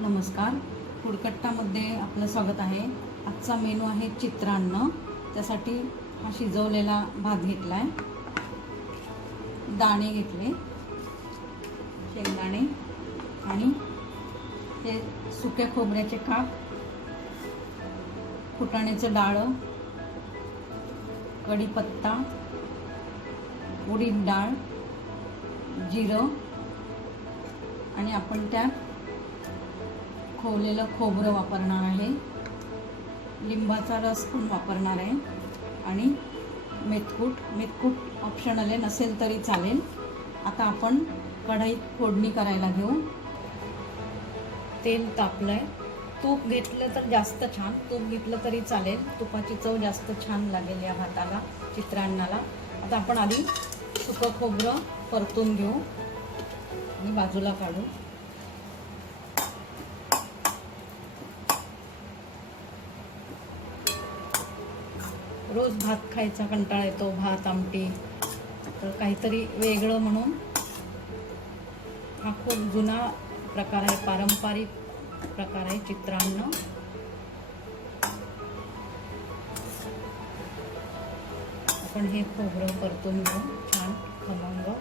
नमस्कार. फुडकट्टामध्ये आपलं स्वागत आहे. आजचा मेनू आहे चित्रान्न. त्यासाठी हा शिजवलेला भात घेतला आहे दाणे घेतले. शेंगदाणे. आणि हे सुक्या खोबऱ्याचे काप. फुटाण्याचं डाळं. कढीपत्ता. उडीद डाळ. जिरं. आणि आपण त्यात खोवलेलं खोबरं वापरणार आहे. लिंबाचा रस पण वापरणार आहे. आणि मेथकूट मेथकूट ऑप्शनल आहे नसेल तरी चालेल. आता आपण कढईत फोडणी करायला घेऊ. तेल तापलं आहे तूप घेतलं तर जास्त छान. तूप घेतलं तरी चालेल. तुपाची चव जास्त छान लागेल या भाताला चित्रान्नाला आता आपण आधी सुकं खोबरं परतून घेऊ. आणि बाजूला काढू. रोज भात खायचा कंटाळा येतो भात आमटी. तर काहीतरी वेगळं म्हणून हा खूप जुना प्रकार आहे पारंपरिक प्रकार आहे चित्रान्न आपण हे खोबरं परतून घेऊ छान खमंग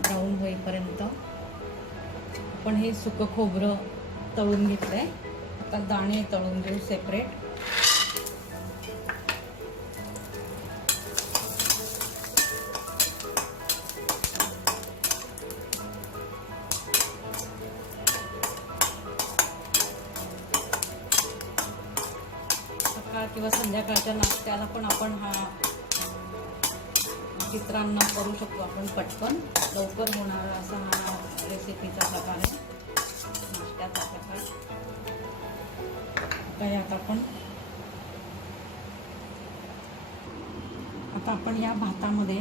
ब्राऊन होईपर्यंत. आपण हे सुकं खोबरं तळून घेतलं आहे आता दाणे तळून घेऊ सेपरेट संध्याकाळच्या नाश्त्याला पण आपण हा चित्रांना करू शकतो आपण पटकन. लवकर होणारा असा हा रेसिपीचा प्रकार आहे. नाश्त्याचा प्रकार. आता यात आपण आता आपण या भातामध्ये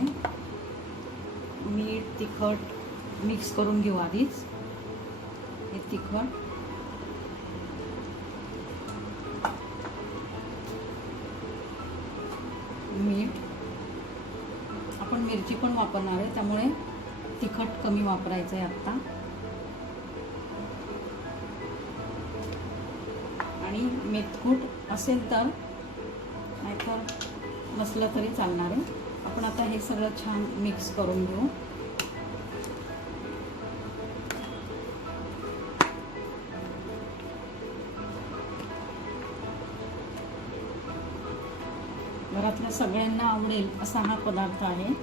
मीठ तिखट मिक्स करून घेऊ आधीच. हे तिखट मिरची पण वापरणार आहे त्यामुळे तिखट कमी वापरायचं आहे आत्ता. आणि मेथकूट असेल तर नाहीतर नसलं तरी चालणार आहे. आपण आता हे सगळं छान मिक्स करून घेऊ. घरातल्या सगळ्यांना आवडेल असा हा पदार्थ आहे.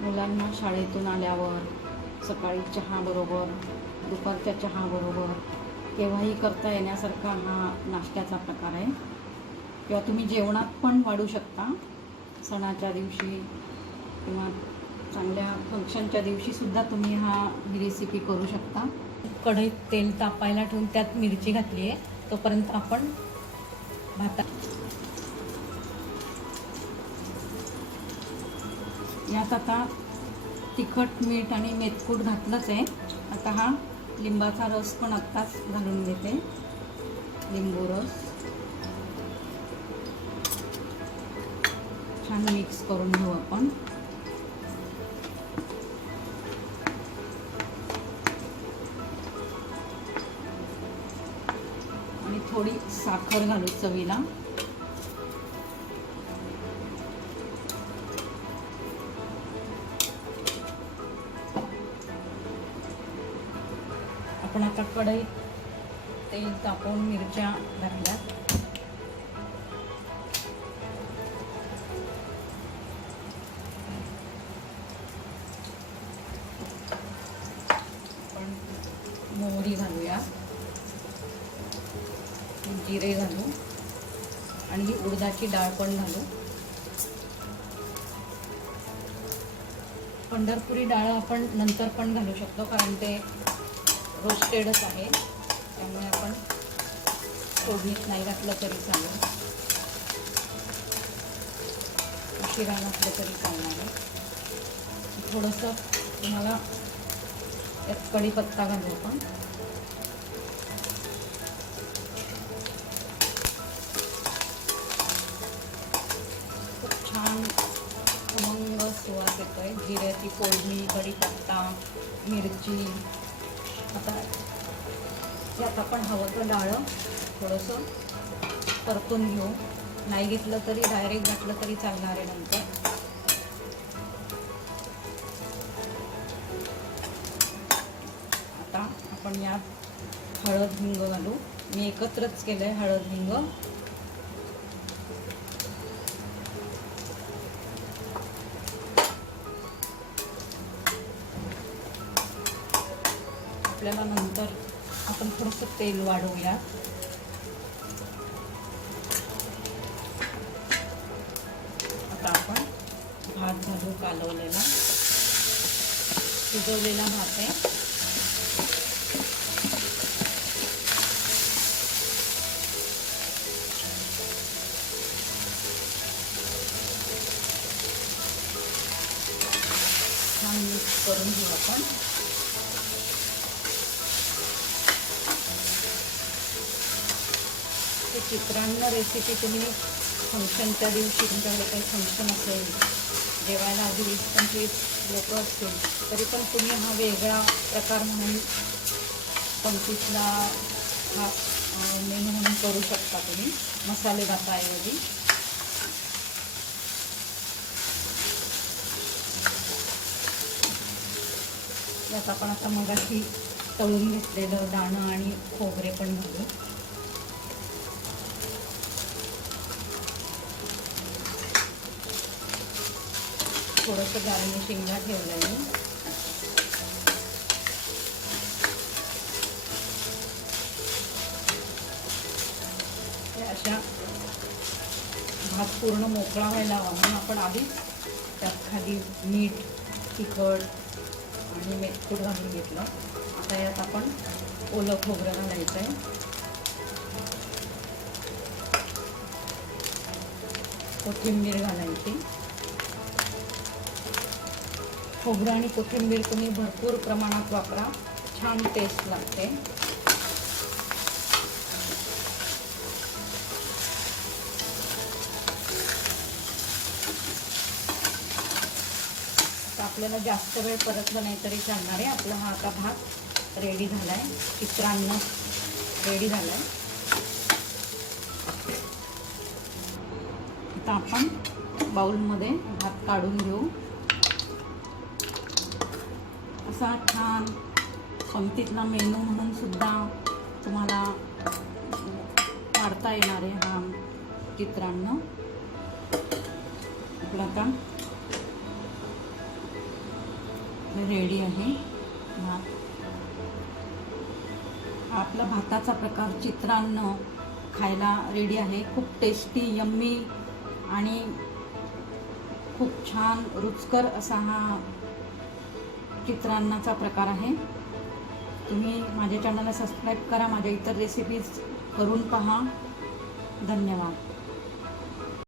मुलांना शाळेतून आल्यावर सकाळी चहाबरोबर दुपारच्या चहाबरोबर केव्हाही करता येण्यासारखा हा नाश्त्याचा प्रकार आहे. किंवा तुम्ही जेवणात पण वाढू शकता. सणाच्या दिवशी किंवा चांगल्या फंक्शनच्या दिवशीसुद्धा तुम्ही हा ही रेसिपी करू शकता. कढईत तेल तापायला ठेवून त्यात मिरची घातली आहे तोपर्यंत आपण भाता यात आता तिखट मीठ आणि मेथकूट घातलंच आहे. आता हा लिंबाचा रस पण आत्ताच घालून घेते. लिंबू रस. छान मिक्स करून घेऊ आपण. आणि थोडी साखर घालू चवीला. आता कढईत तेल तापवून मिरच्या घातल्यात आपण मोहरी घालूया. जिरे घालू. आणि ही उडदाची डाळ पण घालू. पंढरपुरी डाळ आपण नंतर पण घालू शकतो कारण ते रोस्टेडच आहे. त्यामुळे आपण फोडणीत नाही घातलं तरी चालेल. उशिरा घातलं तरी चालणार आहे. थोडंसं तुम्हाला यात कढीपत्ता घालू आपण. खूप छान उमंग सुवास येतो आहे जिऱ्याची फोडणी कढीपत्ता मिरची. आता यात आपण हवं तर डाळं थोडंसं परतून घेऊ. नाही घेतलं तरी डायरेक्ट घातलं तरी चालणार आहे नंतर. आता आपण यात हळद हिंग घालू. मी एकत्रच केलं आहे हळद हिंग. आपल्याला नंतर आपण थोडंसं तेल वाढवूया. आता आपण भात घालू कालवलेला शिजवलेला भात आहे. चित्रांना रेसिपी तुम्ही फंक्शनच्या दिवशी तुमच्याकडे काही फंक्शन असेल जेवायला आधी वीस पंचवीस लोक असतील तरी पण तुम्ही हा वेगळा प्रकार म्हणून पंचवीसला हा मेनू म्हणून करू शकता तुम्ही मसाले भाताऐवजी. यात आपण आता मगाशी तळून घेतलेलं दाणं आणि खोबरे पण घालू. थोडंसं गार्निशिंगला ठेवलं आहे मी अशा भात पूर्ण मोकळा व्हायला हवा. म्हणून आपण आधीच त्यात खाली मीठ तिखट आणि मेथकूट घालून घेतलं. आता यात आपण ओलं खोबरं घालायचं आहे कोथिंबीर घालायची. खोबरं आणि कोथिंबीर तुम्ही भरपूर प्रमाणात वापरा. छान टेस्ट लागते. आपल्याला जास्त वेळ परतलं नाही तरी चालणार आहे. आपला हा आता भात रेडी झाला आहे चित्रान्न रेडी झाला आहे आता आपण बाउलमध्ये भात काढून घेऊ. असा छान पंक्तीतला मेनू म्हणून सुद्धा तुम्हाला काढता येणार आहे हा चित्रांना. आपला आता रेडी आहे भात हा. आपला भाताचा प्रकार चित्रान्न खायला रेडी आहे. खूप टेस्टी यम्मी आणि खूप छान रुचकर असा हा चित्रान्नाचा प्रकार आहे. तुम्ही माझ्या चॅनलला सबस्क्राईब करा. माझ्या इतर रेसिपीज करून पहा. धन्यवाद.